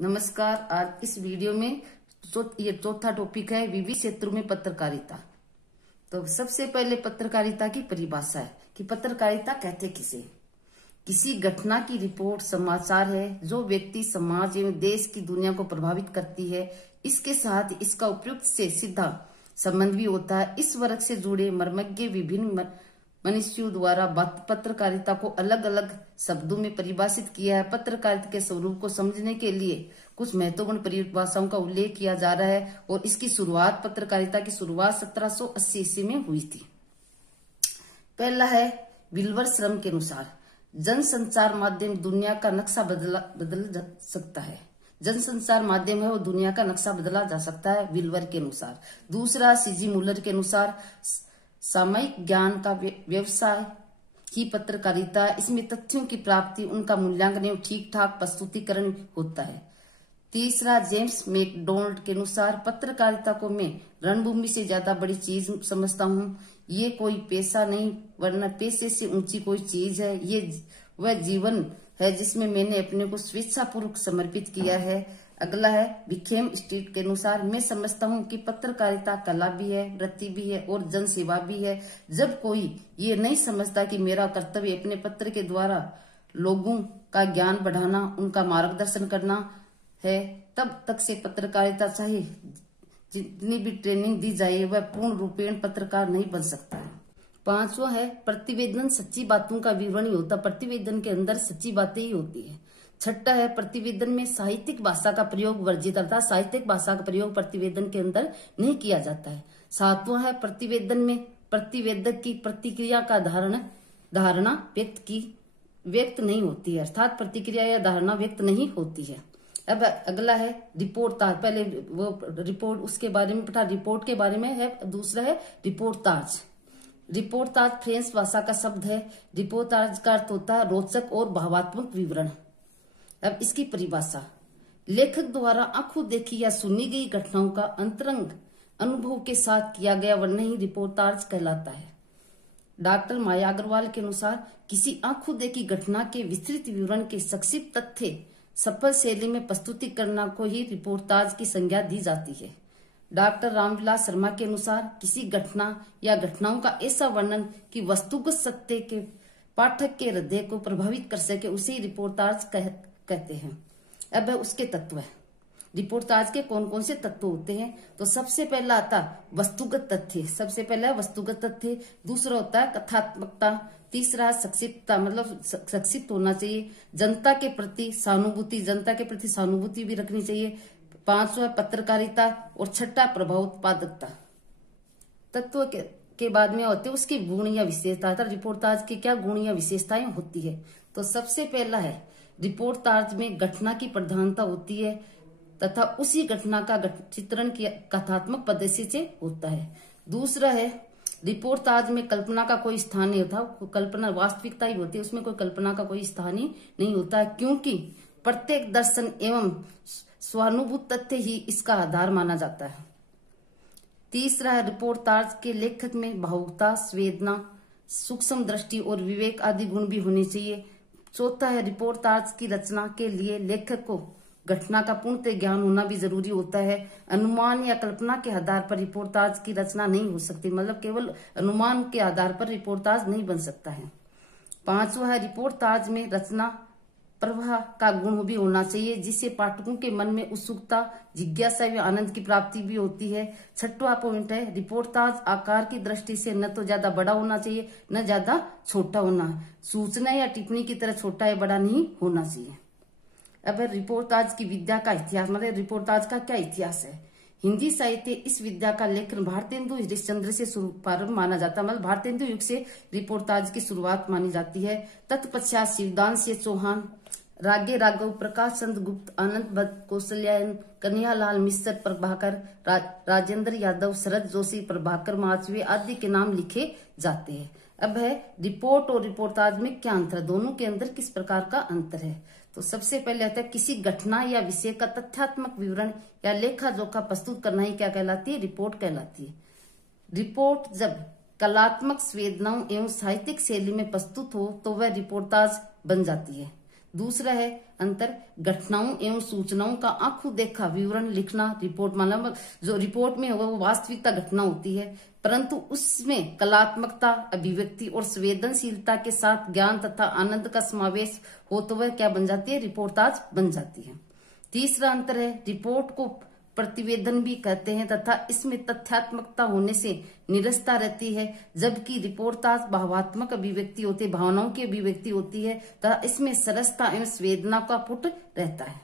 नमस्कार। आज इस वीडियो में ये चौथा टॉपिक है विविध क्षेत्रों में पत्रकारिता। तो सबसे पहले पत्रकारिता की परिभाषा है कि पत्रकारिता कहते किसे। किसी घटना की रिपोर्ट समाचार है जो व्यक्ति समाज एवं देश की दुनिया को प्रभावित करती है। इसके साथ इसका उपयुक्त से सीधा संबंध भी होता है। इस वर्ग से जुड़े मर्मज्ञ विभिन्न मनुष्यों द्वारा पत्रकारिता को अलग अलग शब्दों में परिभाषित किया है। पत्रकारिता के स्वरूप को समझने के लिए कुछ महत्वपूर्ण परिभाषाओं का उल्लेख किया जा रहा है और इसकी शुरुआत पत्रकारिता की शुरुआत 1780 ईस्वी में हुई थी। पहला है विल्बर श्रम के अनुसार जनसंचार माध्यम दुनिया का नक्शा बदल सकता है। जनसंचार माध्यम है वो दुनिया का नक्शा बदला जा सकता है विल्बर के अनुसार। दूसरा सीजी मुलर के अनुसार सामयिक ज्ञान का व्यवसाय ही पत्रकारिता। इसमें तथ्यों की प्राप्ति, उनका मूल्यांकन एवं ठीक ठाक प्रस्तुतिकरण होता है। तीसरा जेम्स मैकडोनाल्ड के अनुसार पत्रकारिता को मैं रणभूमि से ज्यादा बड़ी चीज समझता हूँ। ये कोई पेशा नहीं वरना पेशे से ऊंची कोई चीज है। ये वह जीवन है जिसमें मैंने अपने को स्वेच्छापूर्वक समर्पित किया है। अगला है विखेम स्ट्रीट के अनुसार मैं समझता हूँ कि पत्रकारिता कला भी है, वृत्ति भी है और जन सेवा भी है। जब कोई ये नहीं समझता कि मेरा कर्तव्य अपने पत्र के द्वारा लोगों का ज्ञान बढ़ाना, उनका मार्गदर्शन करना है, तब तक से पत्रकारिता चाहे जितनी भी ट्रेनिंग दी जाए वह पूर्ण रूपेण पत्रकार नहीं बन सकता है। पांचवा है प्रतिवेदन सच्ची बातों का विवरण ही होता। प्रतिवेदन के अंदर सच्ची बातें ही होती है। छठा है प्रतिवेदन में साहित्यिक भाषा का प्रयोग वर्जित, अर्थात साहित्यिक भाषा का प्रयोग प्रतिवेदन के अंदर नहीं किया जाता है। सातवां है प्रतिवेदन में प्रतिवेदक की प्रतिक्रिया का धारणा व्यक्त नहीं होती है, अर्थात प्रतिक्रिया या धारणा व्यक्त नहीं होती है। अब अगला है रिपोर्टाज। पहले वो रिपोर्ट उसके बारे में पढ़ा, रिपोर्ट के बारे में है। दूसरा है रिपोर्टाज। रिपोर्टाज फ्रेंच भाषा का शब्द है। रिपोर्टाज का अर्थ होता है रोचक और भावात्मक विवरण। अब इसकी परिभाषा लेखक द्वारा आंखों देखी या सुनी गई घटनाओं का अंतरंग अनुभव के साथ किया गया वर्णन ही रिपोर्टाज कहलाता है। डॉक्टर माया अग्रवाल के अनुसार किसी आंखों देखी घटना के विस्तृत विवरण के संक्षिप्त तथ्य सफल शैली में प्रस्तुतिकरण को ही रिपोर्टाज की संज्ञा दी जाती है। डॉक्टर रामविलास शर्मा के अनुसार किसी घटना या घटनाओं का ऐसा वर्णन कि वस्तुगत सत्य के पाठक के हृदय को प्रभावित कर सके उसे रिपोर्टाज कहते हैं। अब उसके तत्व है। रिपोर्टाज के कौन कौन से तत्व होते हैं, तो सबसे पहला आता वस्तुगत तथ्य। सबसे पहला वस्तुगत तथ्य। दूसरा होता है कथात्मकता। तीसरा संक्षिप्तता, मतलब संक्षिप्त होना चाहिए। जनता के प्रति सहानुभूति, जनता के प्रति सहानुभूति भी रखनी चाहिए। पांचवा पत्रकारिता और छठा प्रभाव उत्पादकता। तत्व के बाद में होते उसकी गुण या विशेषता। रिपोर्टाज की क्या गुण या विशेषताएं होती है, तो सबसे पहला है रिपोर्टाज में घटना की प्रधानता होती है तथा उसी घटना का चित्रण कथात्मक पद्धति से होता है। दूसरा है रिपोर्टाज में कल्पना का कोई स्थान नहीं होता। कल्पना वास्तविकता ही होती है, उसमें कोई कल्पना का कोई स्थान ही नहीं होता है, क्योंकि प्रत्येक दर्शन एवं स्वानुभूत तथ्य ही इसका आधार माना जाता है। तीसरा है रिपोर्टाज के लेखक में भावुकता, संवेदना, सूक्ष्म दृष्टि और विवेक आदि गुण भी होने चाहिए। चौथा है रिपोर्टाज की रचना के लिए लेखक को घटना का पूर्णतः ज्ञान होना भी जरूरी होता है। अनुमान या कल्पना के आधार पर रिपोर्टाज की रचना नहीं हो सकती, मतलब केवल अनुमान के आधार पर रिपोर्टाज नहीं बन सकता है। पांचवा है रिपोर्टाज में रचना प्रवाह का गुण भी होना चाहिए जिससे पाठकों के मन में उत्सुकता, जिज्ञासा व आनंद की प्राप्ति भी होती है। छठवां पॉइंट है रिपोर्टाज आकार की दृष्टि से न तो ज्यादा बड़ा होना चाहिए न ज्यादा छोटा होना। सूचना या टिप्पणी की तरह छोटा या बड़ा नहीं होना चाहिए। अब रिपोर्टाज की विद्या का इतिहास, मतलब रिपोर्टाज का क्या इतिहास है। हिंदी साहित्य इस विद्या का लेखन भारतेंदु हरिश्चंद्र से प्रारंभ माना जाता है, मतलब भारतेंदु युग से रिपोर्टाज की शुरुआत मानी जाती है। तत्पश्चात शिवदान से चौहान, रागे राघव, प्रकाश चंद्र गुप्त, आनंद भट्ट, कौशल्यायन, कन्हैयालाल मिश्र, प्रभाकर, राजेंद्र यादव, शरद जोशी, प्रभाकर माचवे आदि के नाम लिखे जाते हैं। अब है रिपोर्ट और रिपोर्टाज में क्या अंतर है, दोनों के अंदर किस प्रकार का अंतर है। तो सबसे पहले आता है किसी घटना या विषय का तथ्यात्मक विवरण या लेखा जोखा प्रस्तुत करना ही क्या कहलाती है, रिपोर्ट कहलाती है। रिपोर्ट जब कलात्मक संवेदनाओं एवं साहित्यिक शैली में प्रस्तुत हो तो वह रिपोर्टाज बन जाती है। दूसरा है अंतर, घटनाओं एवं सूचनाओं का आंखों देखा विवरण लिखना। रिपोर्ट मतलब जो रिपोर्ट में होगा वो वास्तविकता घटना होती है, परंतु उसमें कलात्मकता, अभिव्यक्ति और संवेदनशीलता के साथ ज्ञान तथा आनंद का समावेश हो तो वह क्या बन जाती है, रिपोर्टाज बन जाती है। तीसरा अंतर है, रिपोर्ट को प्रतिवेदन भी कहते हैं तथा इसमें तथ्यात्मकता होने से निरसता रहती है, जबकि रिपोर्टाज भावात्मक अभिव्यक्ति होती है, भावनाओं की अभिव्यक्ति होती है तथा इसमें सरसता एवं संवेदना का पुट रहता है।